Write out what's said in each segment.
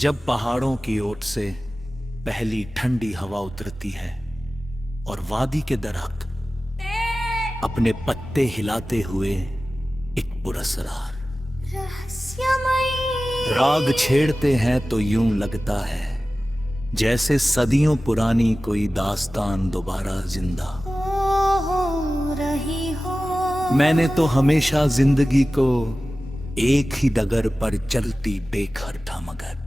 जब पहाड़ों की ओट से पहली ठंडी हवा उतरती है और वादी के दरख्त अपने पत्ते हिलाते हुए एक पुरस्कार राग छेड़ते हैं तो यूं लगता है जैसे सदियों पुरानी कोई दास्तान दोबारा जिंदा हो रही हो। मैंने तो हमेशा जिंदगी को एक ही डगर पर चलती देखा था, मगर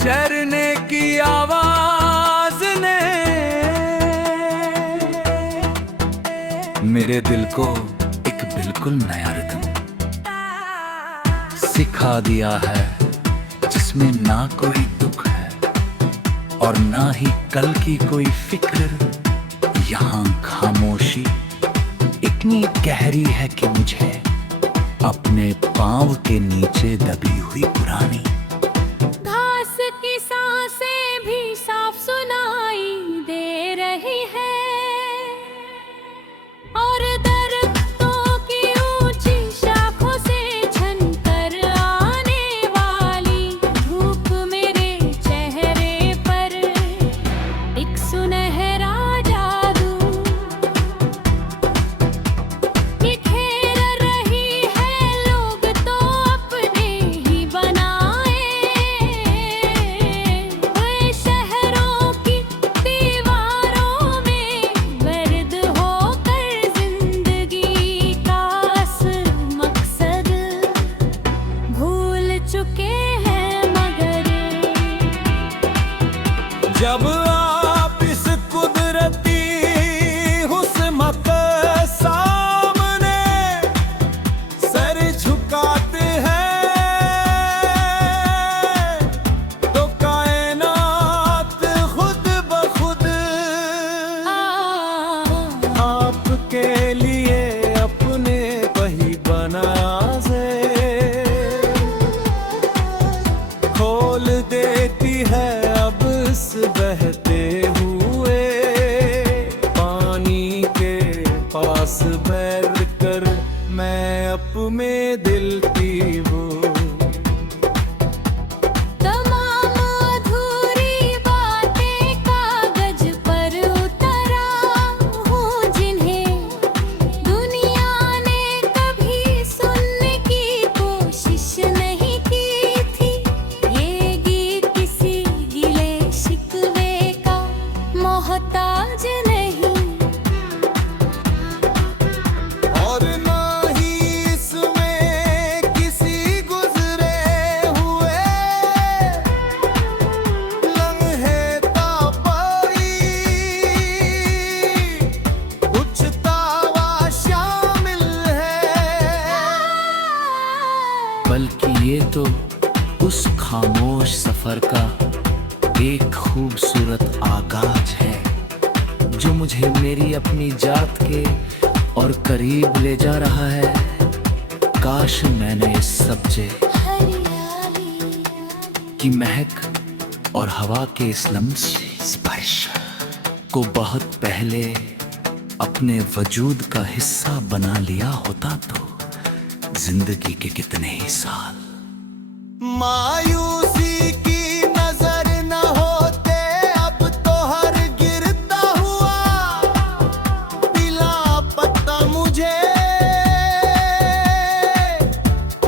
झरने की आवाज ने मेरे दिल को एक बिल्कुल नया रिदम सिखा दिया है, जिसमें ना कोई दुख है और ना ही कल की कोई फिक्र। यहाँ खामोशी इतनी गहरी है कि मुझे अपने पांव के नीचे दबी हुई पुरानी घास की सांसें भी साफ सुनाई दे रही है और दरख्तों की ऊंची शाखों से झनकर आने वाली धूप मेरे चेहरे पर एक सुनहरा जादू बिखेर रही है। लोग तो अपने ही बनाए हुए शहरों की दीवारों में गर्द होकर जिंदगी का असल मकसद भूल चुके हैं, मगर जब आप इस कुदरती हुस्न के सामने सर झुकाते हैं तो कायनात खुद ब खुद आपके लिए अपने वही बनाजे खोल देती है। अब इस बहते हुए पानी के पास बैठ कर मैं अपने दिल की वो तमाम अधूरी बातें कागज पर उतरा हूँ, जिन्हें दुनिया ने कभी सुनने की कोशिश नहीं की थी। ये गीत किसी गिले शिकवे का मोहताज नहीं और ना ही इसमें किसी गुजरे हुए लम्हे तापाई कुछ दावा शामिल है, बल्कि ये तो उस खामोश सफर का एक खूबसूरत आगाज है जो मुझे मेरी अपनी जात के और करीब ले जा रहा है। काश मैंने इस सब्जे हरियाली की महक और हवा के इस लम्हे स्पर्श को बहुत पहले अपने वजूद का हिस्सा बना लिया होता तो जिंदगी के कितने ही साल मायूसी की नजर न होते अब तो हर गिरता हुआ पीला पत्ता मुझे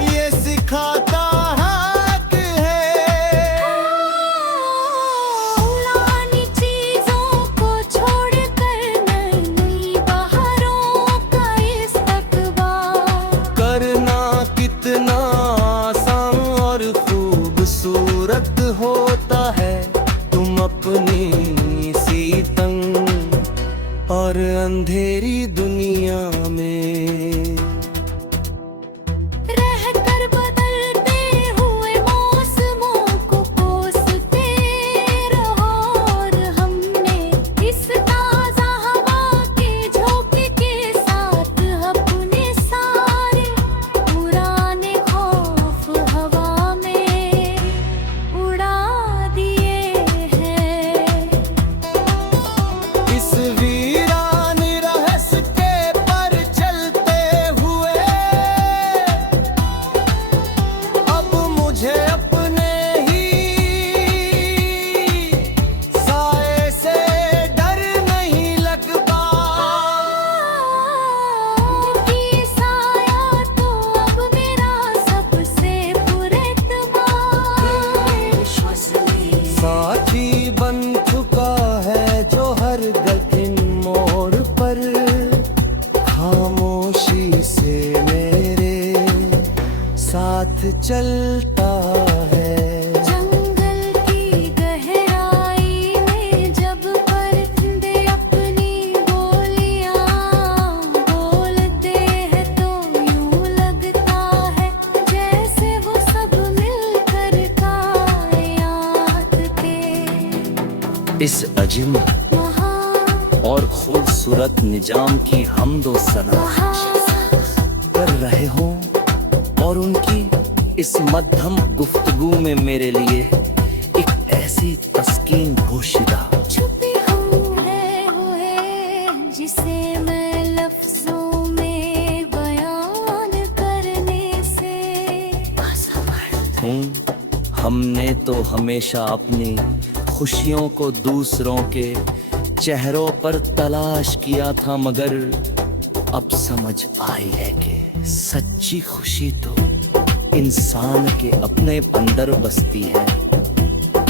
ये सिखाता हक है। पुरानी चीजों को छोड़कर नई बहारों का इस्तकबाल करना कितना आसान और खूबसूरत साथ चलता है। जंगल की गहराई में जब परिंदे अपनी बोलियां बोलते हैं तो यूं लगता है जैसे वो सब मिलकर कायनात के इस अजीम महान और खूबसूरत निजाम की हमदो सना कर रहे हो और उनकी इस मध्यम गुफ्तगू में मेरे लिए एक ऐसी तस्कीन पोशीदा छुपी हुए जिसे मैं लफ्जों में बयान करने से असमर्थ हूँ। हमने तो हमेशा अपनी खुशियों को दूसरों के चेहरों पर तलाश किया था, मगर अब समझ आई है कि सच्ची खुशी तो इंसान के अपने अंदर बसती है।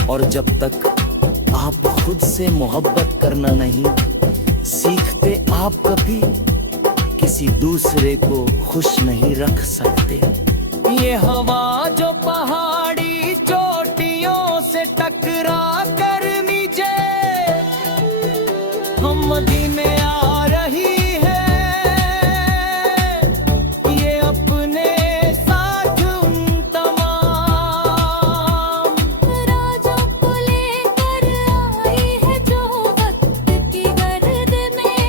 और जब तक आप खुद से मोहब्बत करना नहीं सीखते, आप कभी किसी दूसरे को खुश नहीं रख सकते। ये हवा जो पहाड़ी चोटियों से टकरा कर नीचे हम मदीने आ रही है, ये अपने साथ उन तमाम राजों को लेकर आई है जो वक्त की गर्द में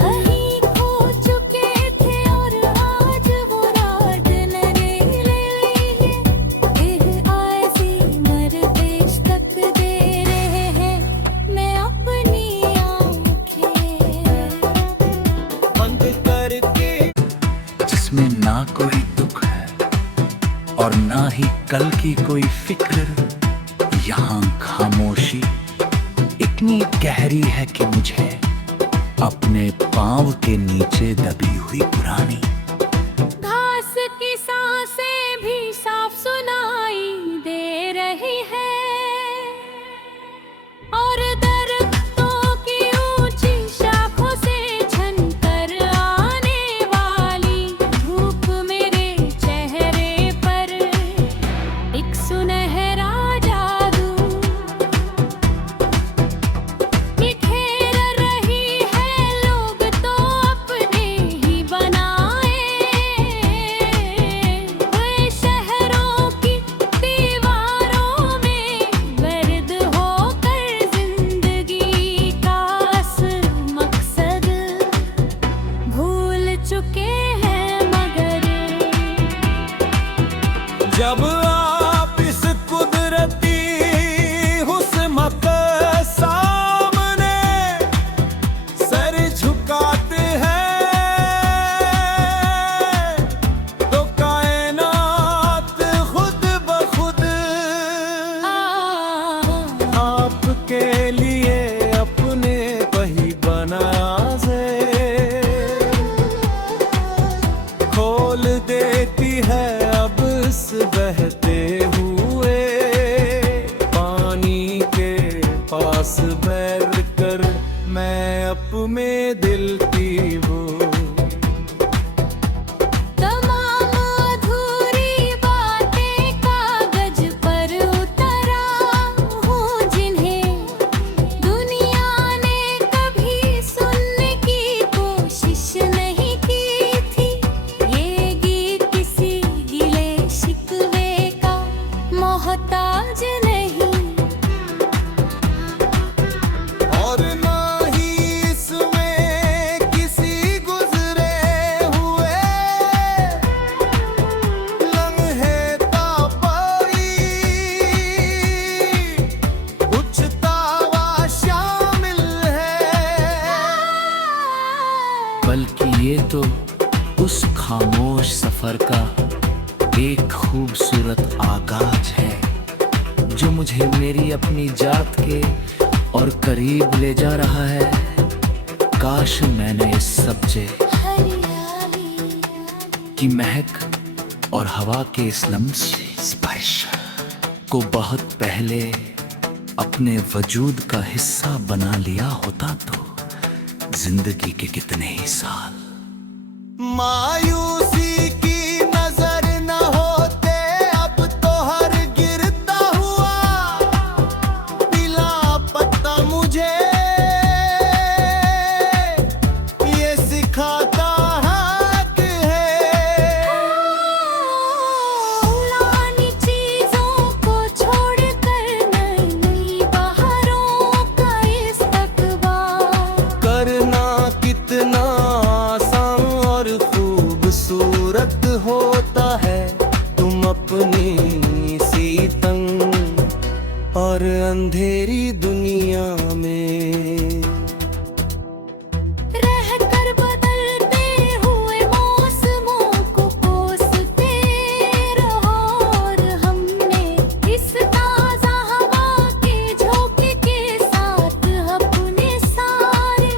कहीं खो चुके थे और आज वो रात न ले लिए ऐसी मरदेश तक दे रहे हैं मैं अपनी आँखें बंद करके जिसमें ना कोई दुख है और ना ही कल की कोई फिक्र। यहाँ खामोशी इतनी गहरी है कि मुझे अपने पाँव के नीचे दबी हुई पुरानी घास की सांसें भी साफ सुनाई दे रही है और दरख्तों की ऊंची शाखों से छनकर आने वाली धूप मेरे चेहरे पर एक सुनहरा जादू बिखेर रही है। लोग तो अपने ही बनाए हुए शहरों की दीवारों में गर्द होकर जिंदगी का असल मकसद भूल चुके हैं, मगर जब आप इस कुदरती हुस्न के सामने सर झुकाते हैं तो कायनात खुद ब खुद आपके लिए अपने वही बनाजे खोल देती है। अब इस बहते हुए पानी के पास बैठ कर मैं अपने दिल की वो तमाम अधूरी बातें कागज पर उतरा हूँ जिन्हें दुनिया ने कभी सुनने की कोशिश नहीं की थी। ये गीत किसी गिले शिकवे का मोहताज नहीं और ना ही इसमें किसी गुजरे हुए लम्हे तापाई उछतावा शामिल है। बल्कि ये तो उस खामोश सफर का एक खूबसूरत आगाज है जो मुझे मेरी अपनी जात के और करीब ले जा रहा है। काश मैंने इस सब्जे हरियाली की महक और हवा के इस लम्हे स्पर्श को बहुत पहले अपने वजूद का हिस्सा बना लिया होता तो जिंदगी के कितने ही साल मायूसी की खूबसूरत होता है तुम अपनी सी तंग और अंधेरी दुनिया में। रहकर बदलते हुए मौसमों को कोसते रहो और हमने इस ताजा हवा के झोंके के साथ अपने सारे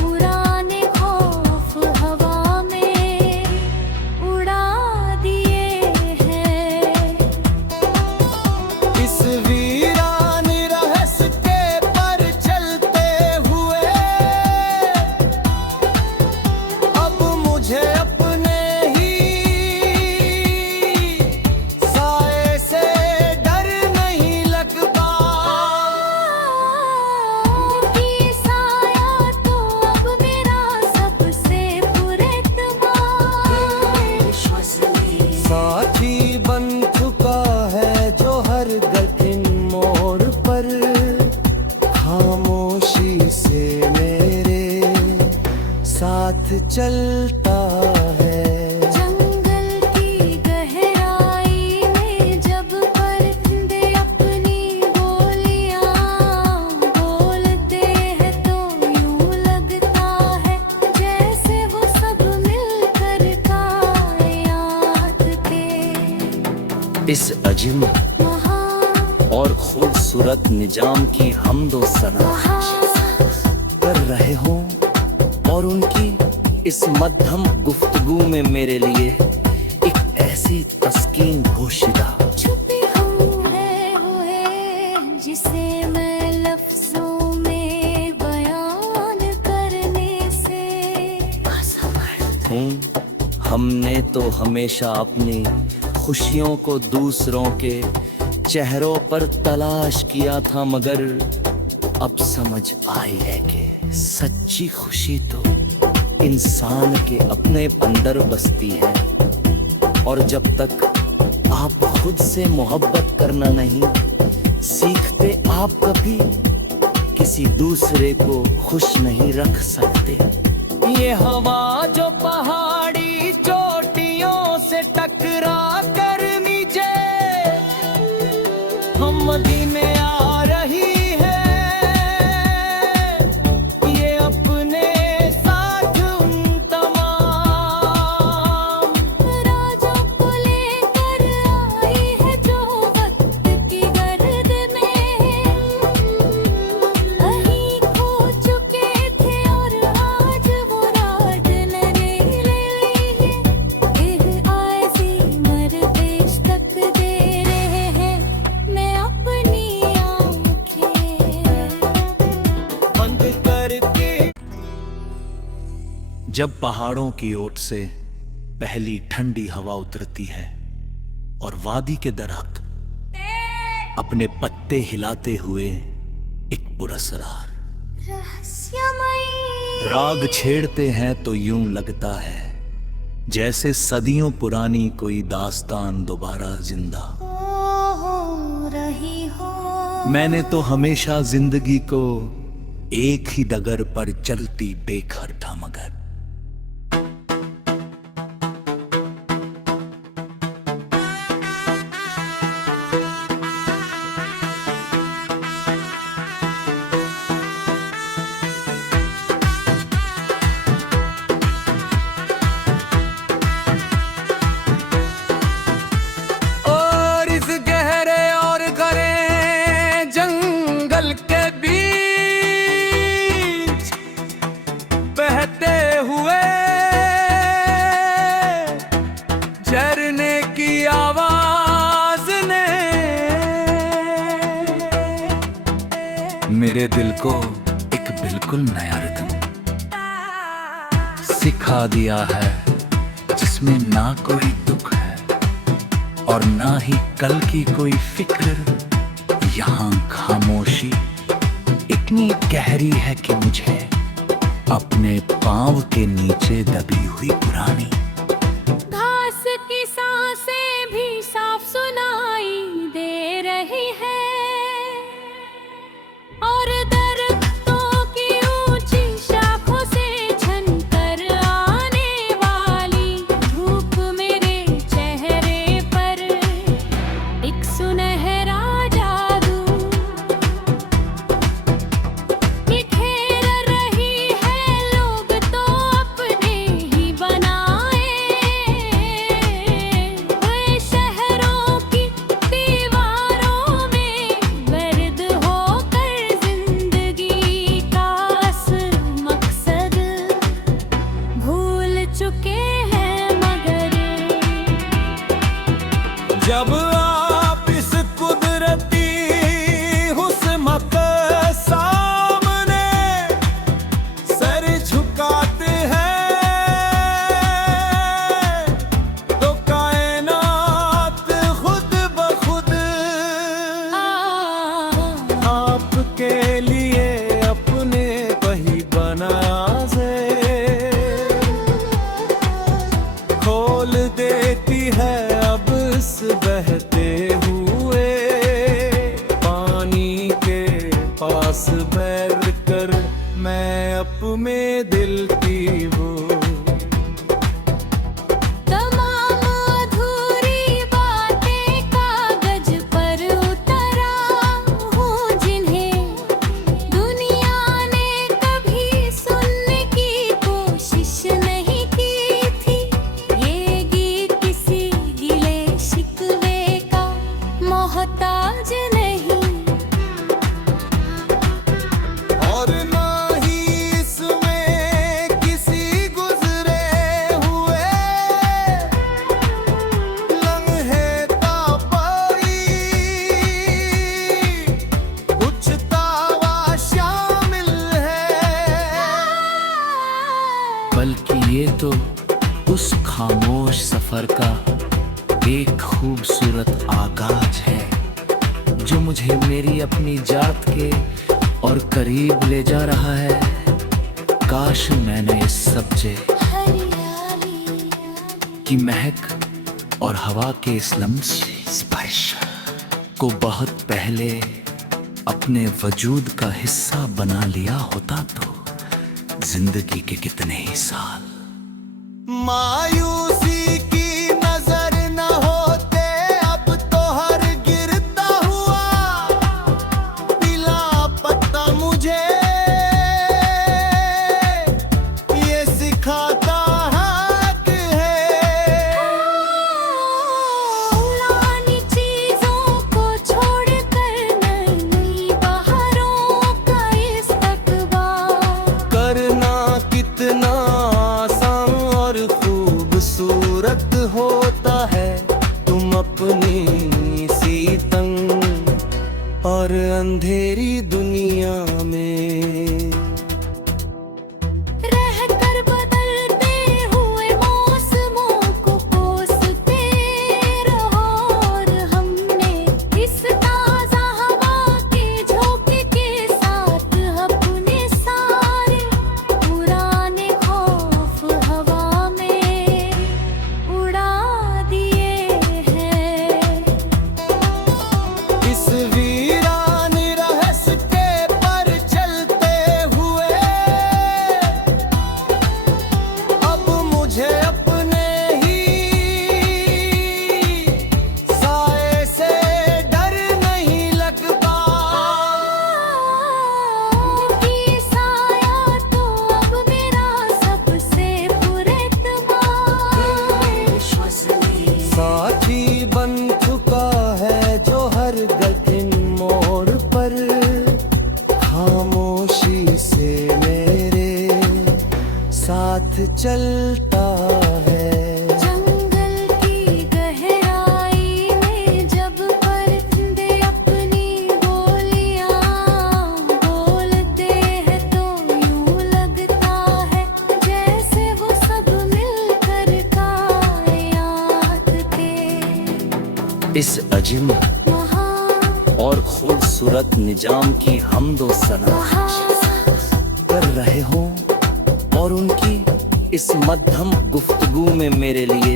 पुराने खौफ हवा में उड़ा दिए हैं। इस वीरान रहस्य के पर चलते हुए अब मुझे अपने ही साए से डर नहीं लगता। कि साया तो अब मेरा सबसे पुरतमा साथी बन चुका है जो हर कठिन मोड़ पर खामोशी से मेरे साथ चलता है। जंगल की गहराई में जब परिंदे अपनी बोलियां बोलते हैं तो यूं लगता है जैसे वो सब मिलकर कायनात के इस अजीम महान और खूबसूरत निजाम की हमदो सना कर रहे हो और उनकी इस मध्यम गुफ्तगू में मेरे लिए एक ऐसी तस्कीन पोशीदा छुपी हुए जिसे मैं लफ्जों में बयान करने से असमर्थ हूँ। हमने तो हमेशा अपनी खुशियों को दूसरों के चेहरों पर तलाश किया था, मगर अब समझ आई है कि सच्ची खुशी तो इंसान के अपने अंदर बसती है। और जब तक आप खुद से मोहब्बत करना नहीं सीखते, आप कभी किसी दूसरे को खुश नहीं रख सकते। ये हवा जो पहाड़ी चोटियों से टकरा कर नीचे हम मदीने आ रही है, ये अपने साथ उन तमाम राजों को लेकर आई है जो वक्त की गर्द में कहीं खो चुके थे और आज वो राज ने ले ली है। ऐसी मर्देश तक दे रहे हैं मैं अपनी आँखें बंद करके। जब पहाड़ों की ओट से पहली ठंडी हवा उतरती है और वादी के दरख्त अपने पत्ते हिलाते हुए एक पुरस्कार रहस्यमयी राग छेड़ते हैं तो यूं लगता है जैसे सदियों पुरानी कोई दास्तान दोबारा जिंदा हो रही हो। मैंने तो हमेशा जिंदगी को एक ही डगर पर चलती देखा था, मगर और इस गहरे और गरे जंगल के बीच बहते हुए झरने की आवाज ने मेरे दिल को एक बिल्कुल नया रिदम सिखा दिया है, जिसमें ना कोई दुख है और ना ही कल की कोई फिक्र। यहाँ खामोशी इतनी गहरी है कि मुझे अपने पाँव के नीचे दबी हुई पुरानी घास की सांसें भी साफ सुनाई दे रही है और दरख्तों की ऊंची शाखों से झनकर आने वाली धूप जब आप इस कुदरती हुस्न के सामने सर झुकाते हैं तो कायनात खुद ब खुद आपके लिए अपने वही बनाजे खोल देती है अब इस बहते हुए पानी के पास बैठ कर मैं अपने दिल की वो तमाम अधूरी बातें कागज पर उतरा हूँ जिन्हें दुनिया ने कभी सुनने की कोशिश नहीं की थी। ये गीत किसी गिले शिकवे का मोहताज नहीं और ना ही इसमें किसी गुजरे हुए लम्हे ताबाई कुछ तावा शामिल है बल्कि ये तो उस खामोश सफर का एक खूबसूरत आगाज है जो मुझे मेरी अपनी जात के और करीब ले जा रहा है। काश मैंने इस सब्जे हरियाली की महक और हवा के इस लम्हे स्पर्श को बहुत पहले अपने वजूद का हिस्सा बना लिया होता तो जिंदगी के कितने ही साल मायूसी की नजर न होते अब तो हर गिरता हुआ पिला पत्ता मुझे ये सिखाता हक है पुरानी चीजों को छोड़कर नई बहारों का इस्तकबाल करना कितना आसान और खूबसूरत होता है तुम अपनी सी तंग और अंधेरी दुनिया में रहकर बदलते हुए मौसमों को कोसते रहो और हमने इस ताजा हवा के झोंके के साथ अपने सारे पुराने खौफ हवा में उड़ा दिए हैं। इस वीरान रहस्य के पर चलते हुए अब मुझे अपने ही साए से डर नहीं लगता कि साया तो अब मेरा सबसे पुरएतमाद विश्वसनीय साथी बन चुका है जो हर कठिन मोड़ पर खामोशी से मेरे साथ चलता है जंगल की गहराई में जब परिंदे अपनी बोलियां बोलते हैं तो यूं लगता है जैसे वो सब मिलकर कायनात के इस अजीम महान और खूबसूरत निजाम की हमदो सना कर रहे हो और उनकी इस मध्यम गुफ्तगू में मेरे लिए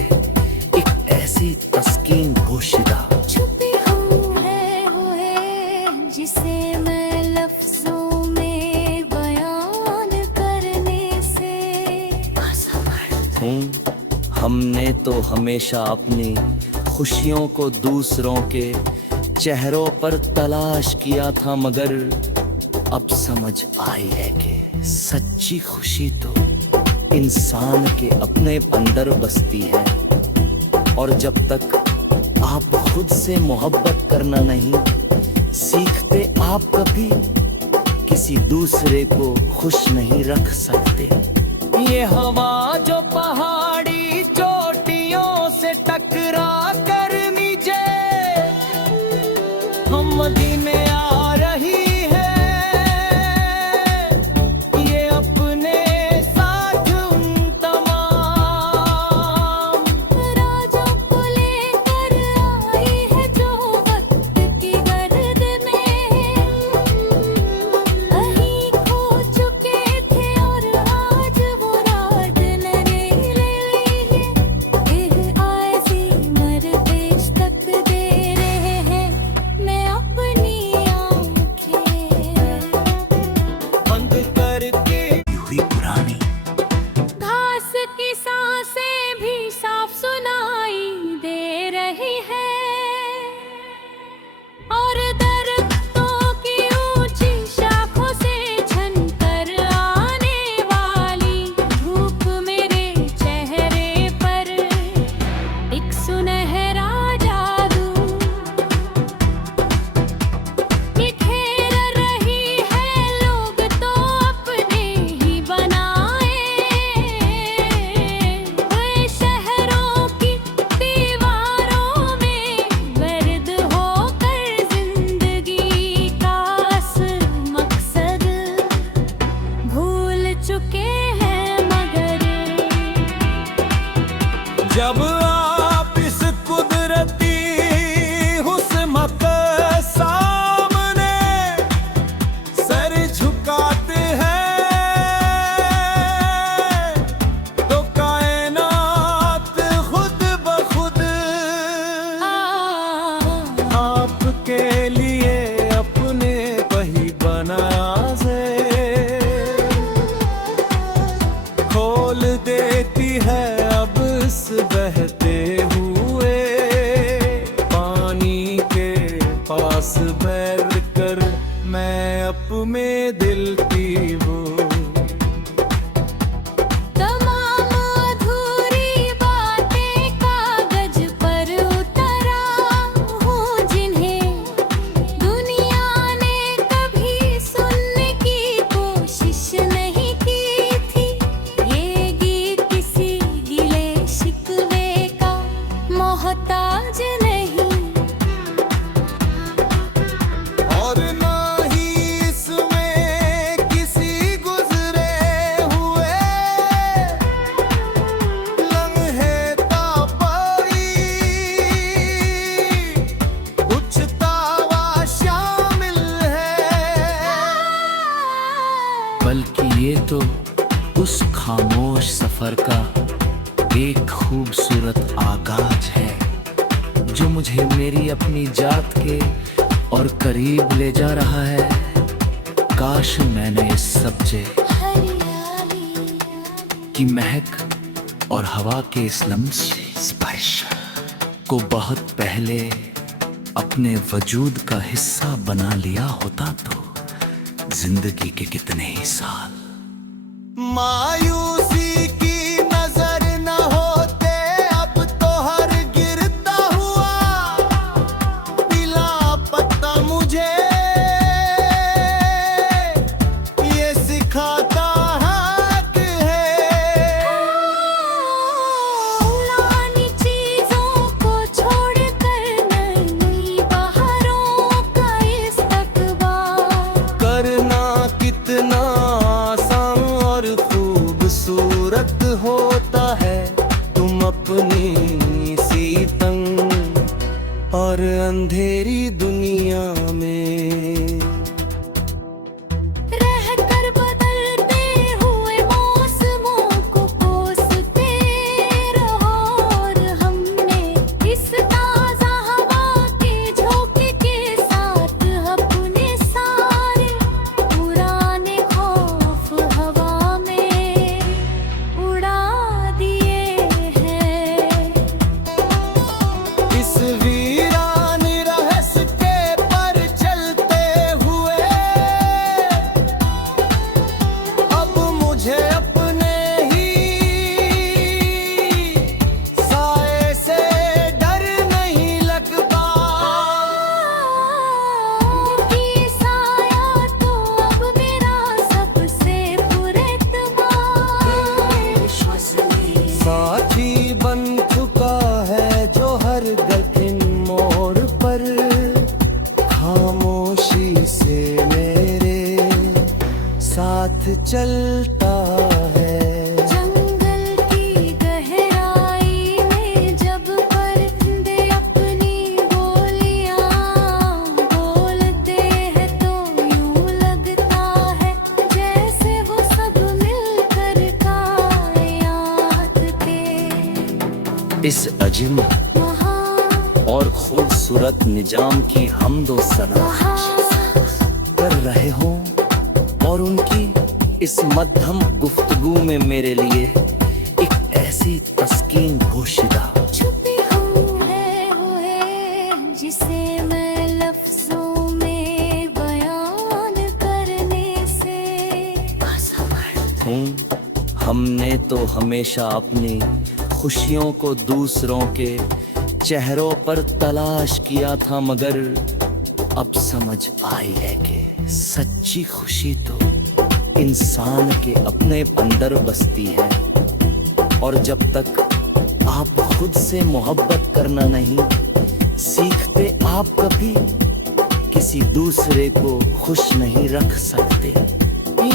एक ऐसी तस्कीन पोशीदा छुपी हुए जिसे मैं लफ्जों में बयान करने से असमर्थ हूँ। हमने तो हमेशा अपनी खुशियों को दूसरों के चेहरों पर तलाश किया था मगर अब समझ आई है कि सच्ची खुशी तो इंसान के अपने अंदर बसती है और जब तक आप खुद से मोहब्बत करना नहीं सीखते आप कभी किसी दूसरे को खुश नहीं रख सकते। ये हवा जो पहाड़ी चोटियों से टकरा कर नीचे जब आप इस कुदरती हुस्न के सामने सर झुकाते हैं तो कायनात खुद ब खुद आपके लिए अपने वही बनाजे खोल देती है अब इस बहते हुए पानी के पास बैठ कर मैं अपने दिल की वो तमाम अधूरी बातें कागज पर उतरा हूँ जिन्हें दुनिया ने कभी सुनने की कोशिश नहीं की थी। ये गीत किसी गिले शिकवे का मोहताज नहीं और ना ही इसमें किसी गुजरे हुए लम्हे का पाई उछतावा शामिल है बल्कि ये तो उस खामोश सफर का एक खूबसूरत आगाज है जो मुझे मेरी अपनी जात के और करीब ले जा रहा है। काश मैंने इस सब्जे हरियाली की महक और हवा के इस लम्हे स्पर्श को बहुत पहले अपने वजूद का हिस्सा बना लिया होता तो जिंदगी के कितने ही साल मायूसी की नजर न होते अब तो हर गिरता हुआ पीला पत्ता मुझे ये सिखाता है कि पुरानी चीजों को छोड़कर नई बहारों का इस्तकबाल करना कितना आसान और खूबसूरत होता है तुम अपनी सी तंग और अंधेरी दुनिया में रहकर बदलते हुए मौसमों को कोसते रहो और हमने इस ताजा हवा के झोंके के साथ अपने सारे पुराने खौफ हवा में उड़ा दिए हैं। इस वीरान रहस्य के पर चलते हुए अब मुझे अपने ही साए से डर नहीं लगता कि साया तो अब मेरा सबसे पुरतमा साथी बन चुका है जो हर कठिन मोड़ पर खामोशी से मेरे साथ चलता है जंगल की गहराई में जब परिंदे अपनी बोलियां बोलते हैं तो यूं लगता है जैसे वो सब मिलकर कायनात के इस अजीम महान और खूबसूरत निजाम की हमदो सना कर रहे हो और उनकी इस मध्यम गुफ्तगू में मेरे लिए एक ऐसी तस्कीन पोशीदा छुपी हुए जिसे मैं लफ्जों में बयान करने से असमर्थ हूँ। हमने तो हमेशा अपनी खुशियों को दूसरों के चेहरों पर तलाश किया था मगर अब समझ आई है कि सच्ची खुशी तो इंसान के अपने अंदर बसती है और जब तक आप खुद से मोहब्बत करना नहीं सीखते आप कभी किसी दूसरे को खुश नहीं रख सकते।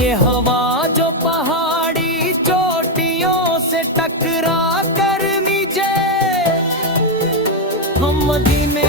ये हवा जो पहाड़ी चोटियों से टकरा कर नीचे मदीने